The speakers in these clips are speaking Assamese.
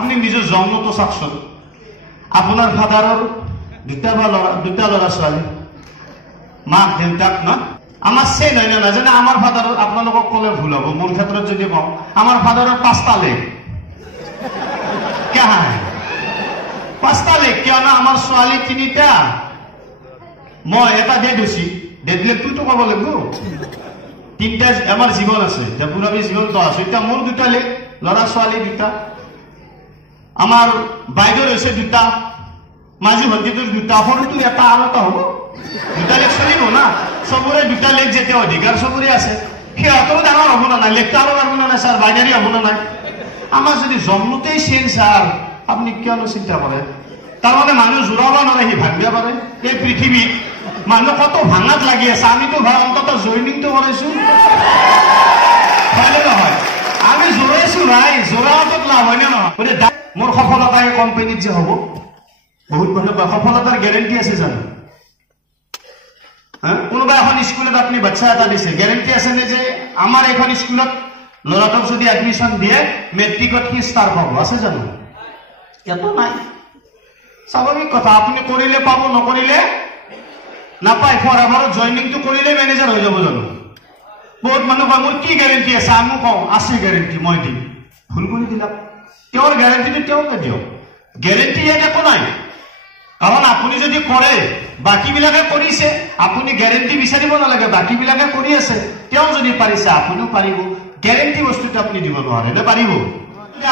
আপনি নিজেৰ জন্ম তো চাকচোন আপনাৰ ফাদাৰেৰ দুটা লড়া ছোৱালী মাক দেউতাক না আমার সেম হয় না জানে আমার ফাদারের আপনাদের কলে ভুল হব মোর ক্ষেত্রে যদি কম আমার ফাদারের 5টা লেগ কে হ্যাঁ 5টা লেগ কিয় না আমার ছোৱালী 3টা মই এটা ডেট হৈছি ডেট দিলে তুইতো কব লাগিব 3টা আমার জীবন আছে পুরাবি জীবন তো আছে এটা মোর 2টা লেগ লড়া ছোৱালী 2টা আমাৰ বাইদেউৰ হয়েছে 2টা মাঝি ভন্টিটোৰ 2টা সৰুটো এটা আৰু এটা হব 2টা লেগ চলিব না সবৰে 2টা লেগ যেতে অধিকাৰ সবৰে আছে সিহঁতৰো ডাঙৰ হব না নাই লেগটা আৰু পারব না স্যার বাইনারি হব না নাই আমার যদি জন্মতেই চেন স্যার আপনি কিয়নো চিন্তা করে তার মানে মানুষ জোৰাব নোৱাৰে সি ভাঙিব পাৰে এই পৃথিৱীত মানুহ কত ভাঙাত লাগি আছে আমিতো অন্তত জইনিংটো কৰাইছো হয়নে নহয় আমি জোৰাইছো ভাই জোৰাওঁত লাভ হয়নে নহয় গতিকে মোৰ সফলতা এই কোম্পানীত যে হ'ব বহুত মানুহ সফলতাৰ গ্যাৰেণ্টি আছে জানো কোনোবা এখন স্কুলত আপনি বাচ্চা এটা দিছে গ্যারেন্টি আছে নে যে আমার এখন স্কুলত লড়াটোক যদি এডমিশন দিয়ে মেট্রিকত কি স্টার পাবো আছে জানো এত নাই স্বাভাবিক কথা আপনি করিলে পাবো নকরিলে নাপায় ফরএভার জয়নিংটো করিলে ম্যানেজার হয়ে যাব জানো বহুত মানুহ কয় মোৰ কি গ্যাৰেন্টি আছে আমি কওঁ আছে গ্যাৰেন্টি মই দিম ভুল কৰি দিলাম তেওঁৰ গ্যাৰেন্টিটো তেওঁকে দিয়ক গ্যাৰেন্টি ইয়াত একো নাই কাৰণ আপনি যদি কৰে বাকি বিলাকে কৰিছে আপনি গ্যাৰেন্টি বিচাৰিব নালাগে বাকি বিলাকে কৰি আছে তেও যদি পাৰিছে আপুনিও পাৰিব গ্যাৰেন্টি বস্তুটো আপনি দিব নোৱাৰে নে পাৰিব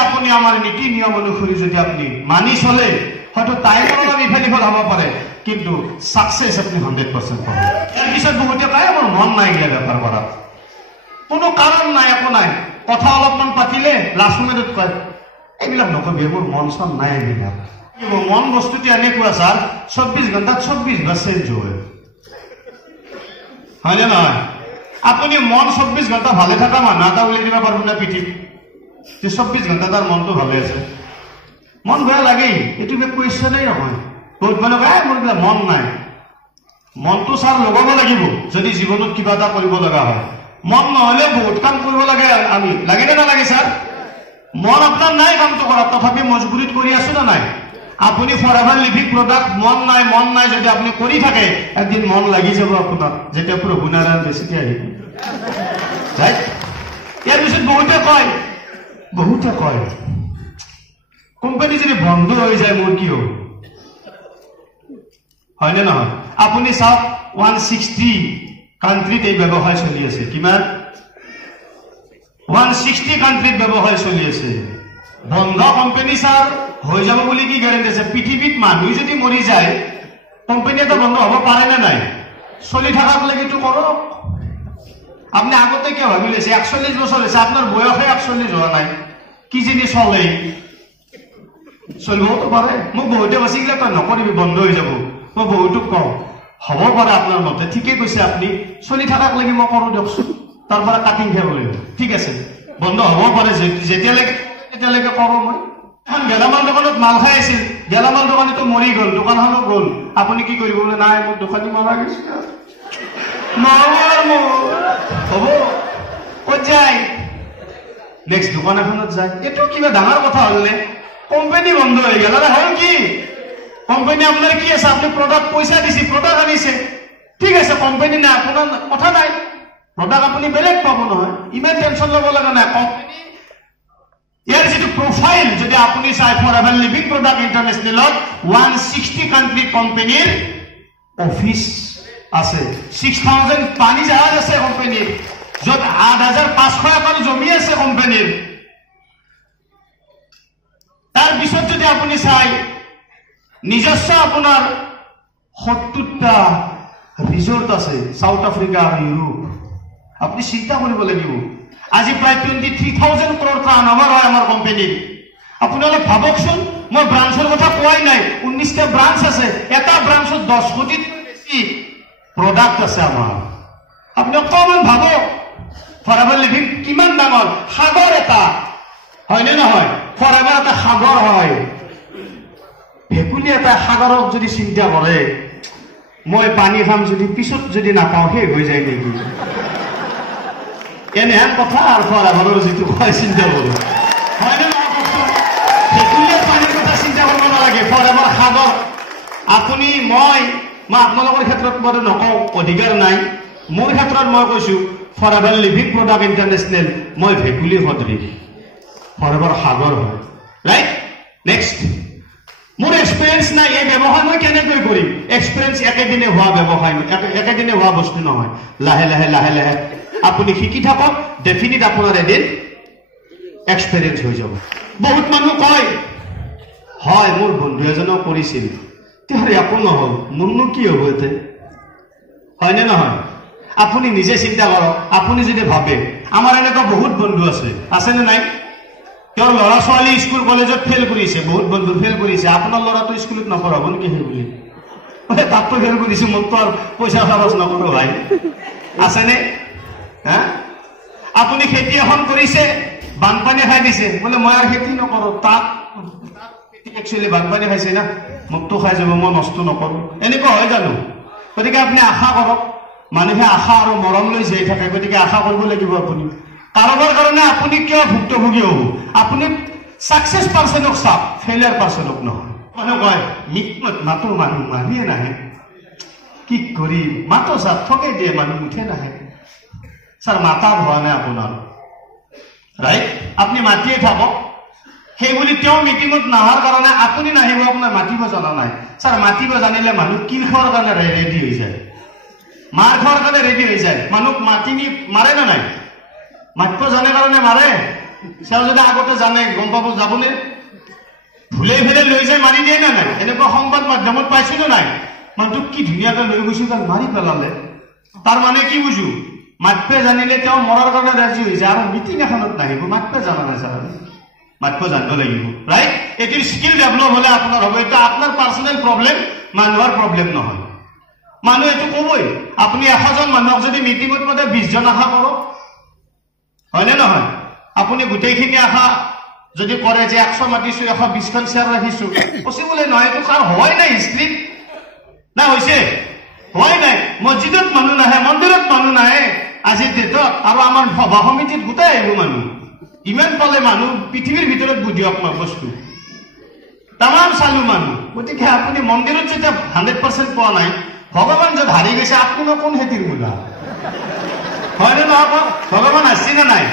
আপনি আমাৰ নীতি নিয়ম অনুসৰি যদি আপনি মানি চলে হয়তো টাইমৰ আমি ফেলিফল হ'ব পাৰে কিন্তু সাকসেস আপনি 100% পাব ইয়াৰ পিছত বহুতে কয় মোৰ মন নাই গিলা ব্যাপাৰ কৰাত কোনো কাৰণ নাই একো নাই কথা অলপমান পাতিলে লাষ্ট মিনিটত কয় এইবিলাক নকবি মোৰ মন চন নাই এইবিলাক মন বস্তুটি এনেকুৱা স্যার 24 ঘন্টা 24 বার চেঞ্জ হয় না নহয় আপনি মন 24 ঘন্টা ভালে থাকা মানুহ এটা উলিয়াই দিব পারবেন না পৃথিবী যে 24 ঘন্টা তার মনটো ভালে আছে মন বেয়া লাগেই এটু কুৱেশ্যনেই নহয় বহুত মানুহ মোৰ মন নাই মনটো স্যাৰ লগাব লাগিব যদি জীৱনত কিবা এটা কৰিব লগা হয় মন নহলে বহুত কাম কৰিব লাগে আমি লাগে না নালাগে স্যাৰ মন আপনাৰ নাই কামটো কৰা তথাপি মজবুৰিত কৰি আছো না নাই আপনি ফৰএভাৰ লিভিং প্ৰোডাক্ট মন নাই যদি আপনি কৰি থাকে একদিন মন লাগি যাব আপনাৰ যেটা প্ৰভু নাৰায়ণ বেশিকে আহিব ৰাইট ইয়াৰ পিছত বহুতে কয় কোম্পানি যদি বন্ধ হৈ যায় মোৰ কি হ'ব হয়নে নহয় আপনি চাওক 160 কান্ট্ৰিত এই ব্যৱসায় চলি আছে কিমান 160 কান্ট্ৰিত ব্যৱসায় চলি আছে বন্ধ কোম্পানি স্যাৰ হৈ যাব বুলি কি গ্যাৰেন্টি আছে পৃথিবীত মানুহ যদি মৰি যায় কোম্পানি এটা বন্ধ হ'ব পাৰে না নাই চলি থাকাক লাগিটো কৰক আপনি আগতে কি ভাবি লৈছে 41 বছৰ হৈছে আপনাৰ বয়সে 41 হোৱা নাই কি জিনি চলে চলিবও তো পাৰে মোক বহুতে বাছি গেলে তই নকৰিবি বন্ধ হৈ যাব মই বহুতোক কওঁ হ'ব পাৰে আপোনাৰ মতে ঠিকে কৈছে আপনি চলি থাকাক লাগি মই কৰো দিয়কচোন তাৰ পৰা কাটিং খেৰ লাগিব ঠিক আছে বন্ধ হ'ব পাৰে যেতিয়ালৈকে কৰো মই এখন গেলামাল দোকানত মাল খাই আছিল গেলামাল দোকানীটো মৰি গ'ল দোকানখনো গ'ল আপুনি কি কৰিব বোলে নাই মোৰ দোকানী মাৰা গৈছে হ'ব ক'ত যায় নেক্সট দোকান এখনত যায় এইটো কিবা ডাঙৰ কথা হ'লনে কোম্পানী বন্ধ হৈ গেল হ'ল কি কোম্পানী আপোনাৰ কি আছে আপুনি প্ৰডাক্ট পইচা দিছে প্ৰডাক্ট আনিছে ঠিক আছে কোম্পানী নাই আপোনাৰ কথা নাই প্ৰডাক্ট আপুনি বেলেগ পাব নহয় ইমান টেনচন ল'ব লগা নাই কোম্পানী ইয়াৰ যেটো প্রোফাইল যদি আপনি চাই ফরএভার লিভিং প্রোডাক্ট ইন্টারন্যাশনালত 160 কান্ট্রি কোম্পানির অফিস আছে 6000 পানি জাহাজ আছে কোম্পানির যত 8500 একর জমি আছে কোম্পানির তার পিছত যদি আপনি চাই নিজস্ব আপনার 70টা রিসোর্ট আছে সাউথ আফ্রিকা ইউরোপ আপনি চিন্তা কৰিব লাগিব আজি প্রায় 23,000 crore টার্নওভার হয় আমার কোম্পানির আপনি অলপ ভাবকচোন মই ব্রাঞ্চের কথা কোয়াই নাই 19টা ব্রাঞ্চ আছে এটা ব্রাঞ্চত 10 কোটির বেশি প্রোডাক্ট আছে আমার আপনি অকমান ভাবক ফরএভার লিভিং কিমান ডাঙৰ সাগৰ এটা হয়নে নহয় ফৰএভাৰ এটা সাগৰ হয় ভেকুলি এটা সাগৰক যদি চিন্তা কৰে মই পানী খাম যদি পিছত যদি নাপাওঁ শেষ হৈ যায় নেকি এনে কথা আর ফরএভারের যেটো চিন্তা কৰো হয়নে নহয় আপুনি মই আপোনালোকৰ ক্ষেত্ৰত মই নকওঁ, অধিকাৰ নাই। মোৰ ক্ষেত্ৰত মই কৈছো ফৰএভাৰ লিভিং প্ৰডাক্ট ইণ্টাৰনেশ্যনেল, মই ভেকুলী সদৃশ, ফৰএভাৰ সাগৰ হয়। ৰাইট? নেক্সট, মোৰ এক্সপিৰিয়েঞ্চ নাই, এই ব্যৱসায় মই কেনেকৈ কৰিম? এক্সপিৰিয়েঞ্চ একেদিনে হোৱা ব্যৱসায়, একেদিনে হোৱা বস্তু নহয়। লাহে লাহে লাহে লাহে আপুনি শিকি থাকক, ডেফিনিট আপোনাৰ এদিন এক্সপিৰিয়েঞ্চ হৈ যাব। বহুত মানুহ কয় হয় মোৰ বন্ধু এজনেও কৰিছিল, তেতিয়াহ'লে একো নহ'ল, মোৰনো কি হ'ব এতে? হয়নে নহয়? আপুনি নিজে চিন্তা কৰক। আপুনি যদি ভাবে, আমাৰ এনেকুৱা বহুত বন্ধু আছেনে নাই? তেওঁৰ ল'ৰা ছোৱালী স্কুল কলেজত ফেইল কৰিছে, বহুত বন্ধু ফেইল কৰিছে। আপোনাৰ ল'ৰাটো স্কুলত নপঢ়াব নেকি সেই বুলি? তাততো ফেইল কৰিছে, মোকতো আৰু পইচা খৰচ নকৰো ভাই। আছেনে? হা? আপুনি খেতি এখন কৰিছে, বানপানী খাই দিছে, বোলে মই আৰু খেতি নকৰো, তাক একচুৱেলি বানপানী খাইছে না, মোকতো খাই যাব, মই নষ্ট নকৰো। এনেকুৱা হয় জানো? গতিকে আপুনি আশা কৰক। মানুহে আশা আৰু মৰম লৈ জীয়াই থাকে, গতিকে আশা কৰিব লাগিব। আপুনি কাৰোবাৰ কাৰণে আপুনি কিয় ভুক্তভোগী হ'ব? আপুনি ছাকচেছ পাৰ্চনক চাওক, ফেইলিয়াৰ পাৰ্চনক নহয়। মানুহ কয় মাতো মানুহ মাৰিয়ে নাহে, কি কৰি মাতো চাপ ঠকে দিয়ে, মানুহ উঠে নাহে। ছাৰ মাতা হোৱা নাই আপোনাৰ, ৰাইট? আপুনি মাতিয়ে থাকক। সেই বুলি তেওঁ মিটিঙত নহাৰ কাৰণে আপুনি নাহিব, আপোনাৰ মাতিব জনা নাই। ছাৰ মাতিব জানিলে মানুহ কিল খোৱাৰ কাৰণে ৰেডি হৈ যায়, মাৰ খোৱাৰ কাৰণে ৰেডি হৈ যায়। মানুহক মাতি নি মাৰে নে নাই? মাতিব জানে কাৰণে মাৰে। তেওঁ যদি আগতে জানে গম পাব, যাবনে? ভুলে ভুলে লৈ যায় মাৰি দিয়ে নে নাই? এনেকুৱা সংবাদ মাধ্যমত পাইছিলো নাই? মানুহটোক কি ধুনীয়াকৈ লৈ গৈছো, তাক মাৰি পেলালে। তাৰ মানে কি বুজো? মাতিব জানিলে তেওঁ মৰাৰ কাৰণে ৰাজি হৈ যায়, আৰু মিটিং এখনত নাহিব। মাতিব জানা নাই ছাৰ, মাতিব জানিব লাগিব, ৰাইট? এইটোৰ স্কিল ডেভেলপ হলে আপোনাৰ হ'ব। এইটো আপোনাৰ পাৰ্চনেল প্ৰব্লেম, মানুহৰ প্ৰব্লেম নহয়। মানুহ এইটো কবই। আপুনি 100জন মানুহক যদি মিটিঙত মাতে 20জন আশা কৰক, হয়নে নহয়? আপুনি গোটেইখিনি আশা যদি কৰে যে 100 মাতিছো, 120খন চেয়াৰ ৰাখিছো, পচিবলে নহয়। এইটো কাৰ হয় নাই হিষ্ট্ৰীত না হৈছে? হয় নাই। মছজিদত মানুহ নাহে, মন্দিৰত মানুহ নাহে আজিৰ ডেটত, আৰু আমাৰ সভা সমিতিত গোটাই আহিব মানুহ। ইমান পালে মানুহ পৃথিৱীৰ ভিতৰত বুধিয়ক মই বস্তু তামাম চালু মানুহ। গতিকে আপুনি মন্দিৰত যেতিয়া 100% পোৱা নাই, ভগৱান য'ত হাৰি গৈছে, আপুনি কোন খেতিৰ মূলা? হয়নে নহয়? ভগৱান আছে নে নাই?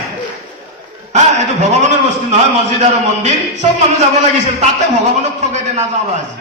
হা, এইটো ভগৱানৰ বস্তু নহয়। মছজিদ আৰু মন্দিৰ চব মানুহ যাব লাগিছিল, তাতে ভগৱানক ঠগাই দে নাযাব আজি।